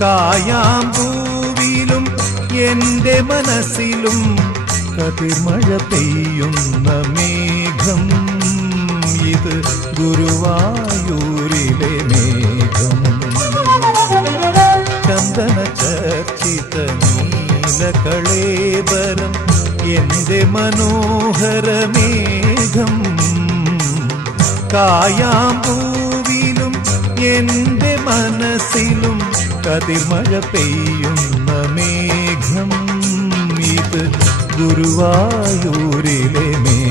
കായാമ്പൂവിലും എൻ്റെ മനസ്സിലും കതിർമഴ പെയ്യുന്ന മേഘം. ഇത് ഗുരുവായൂരിലെ മേഘം. ചന്ദന ചർച്ചിത നീലകളേബരം എൻ്റെ മനോഹരമേഘം. കായാമ്പൂവിലും എൻ്റെ മനസ്സിലും കതിർമഴ പെയ്യുന്ന മേഘം. ഇത് ഗുരുവായൂരിലെ മേഘം.